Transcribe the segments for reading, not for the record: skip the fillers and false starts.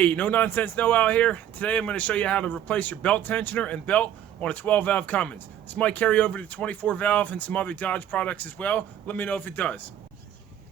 Hey, No Nonsense Know-How here. Today I'm going to show you how to replace your belt tensioner and belt on a 12 valve Cummins. This might carry over to 24 valve and some other Dodge products as well. Let me know if it does.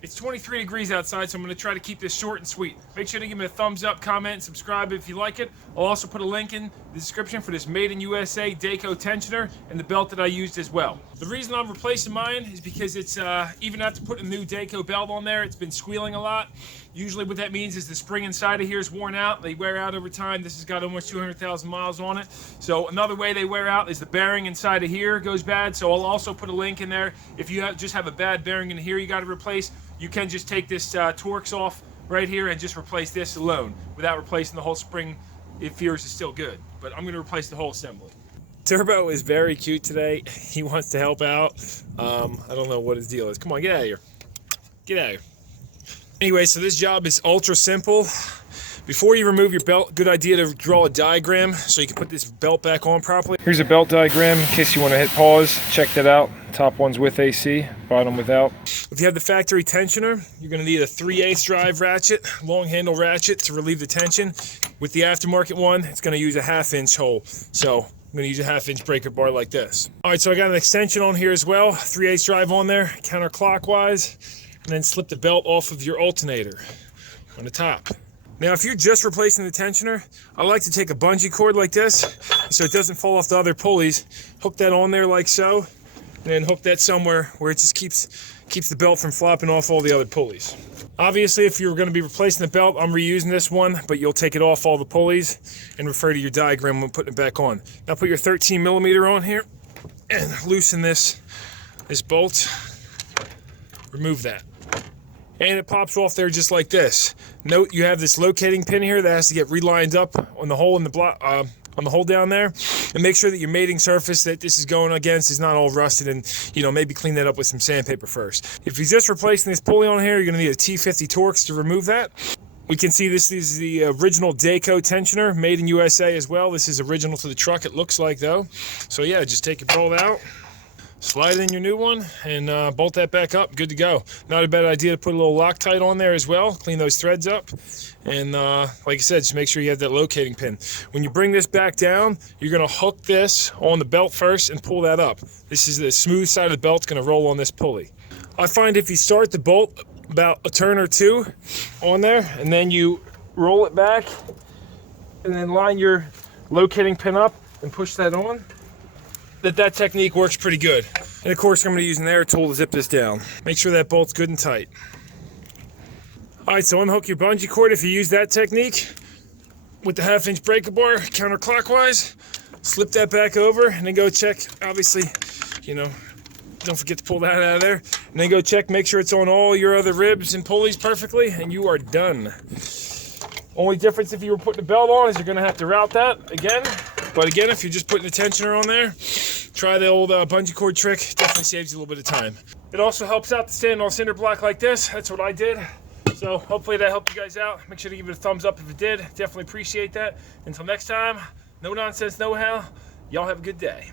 It's 23 degrees outside, so I'm going to try to keep this short and sweet. Make sure to give me a thumbs up, comment, and subscribe if you like it. I'll also put a link in the description for this Made in USA Dayco tensioner and the belt that I used as well. The reason I'm replacing mine is because it's, even after putting a new Dayco belt on there, it's been squealing a lot. Usually what that means is the spring inside of here is worn out. They wear out over time. This has got almost 200,000 miles on it. So another way they wear out is the bearing inside of here goes bad. So I'll also put a link in there. If you just have a bad bearing in here you got to replace, you can just take this Torx off right here and just replace this alone without replacing the whole spring if yours is still good. But I'm going to replace the whole assembly. Turbo is very cute today. He wants to help out. I don't know what his deal is. Come on, get out of here. Get out of here. Anyway, so this job is ultra simple. Before you remove your belt, good idea to draw a diagram so you can put this belt back on properly. Here's a belt diagram in case you want to hit pause. Check that out. Top one's with AC, bottom without. If you have the factory tensioner, you're going to need a 3/8 drive ratchet, long handle ratchet to relieve the tension. With the aftermarket one, it's going to use a 1/2 inch hole. So I'm going to use a 1/2 inch breaker bar like this. All right, so I got an extension on here as well. 3/8 drive on there, counterclockwise, and then slip the belt off of your alternator on the top. Now, if you're just replacing the tensioner, I like to take a bungee cord like this so it doesn't fall off the other pulleys. Hook that on there like so, and then hook that somewhere where it just keeps the belt from flopping off all the other pulleys. Obviously, if you're going to be replacing the belt, I'm reusing this one, but you'll take it off all the pulleys and refer to your diagram when putting it back on. Now put your 13mm on here and loosen this bolt. Remove that. And it pops off there just like this. Note you have this locating pin here that has to get relined up on the hole in the block, on the hole down there, and make sure that your mating surface that this is going against is not all rusted, and maybe clean that up with some sandpaper first. If you're just replacing this pulley on here, you're going to need a T50 Torx to remove that. We can see this is the original Dayco tensioner, made in USA as well. This is original to the truck, it looks like though. So yeah, just take your bolt out. Slide in your new one and bolt that back up. Good to go. Not a bad idea to put a little Loctite on there as well. Clean those threads up. And like I said, just make sure you have that locating pin. When you bring this back down, you're going to hook this on the belt first and pull that up. This is the smooth side of the belt. It's going to roll on this pulley. I find if you start the bolt about a turn or two on there and then you roll it back and then line your locating pin up and push that on, that technique works pretty good. And of course I'm going to use an air tool to zip this down. Make sure that bolt's good and tight. Alright, so unhook your bungee cord if you use that technique with the 1/2 inch breaker bar counterclockwise. Slip that back over and then go check, obviously, don't forget to pull that out of there. And then go check, make sure it's on all your other ribs and pulleys perfectly, and you are done. Only difference if you were putting the belt on is you're going to have to route that again. But again, if you're just putting the tensioner on there, try the old bungee cord trick. Definitely saves you a little bit of time. It also helps out to stand on cinder block like this. That's what I did. So hopefully that helped you guys out. Make sure to give it a thumbs up if it did. Definitely appreciate that. Until next time, No Nonsense Know-How. Y'all have a good day.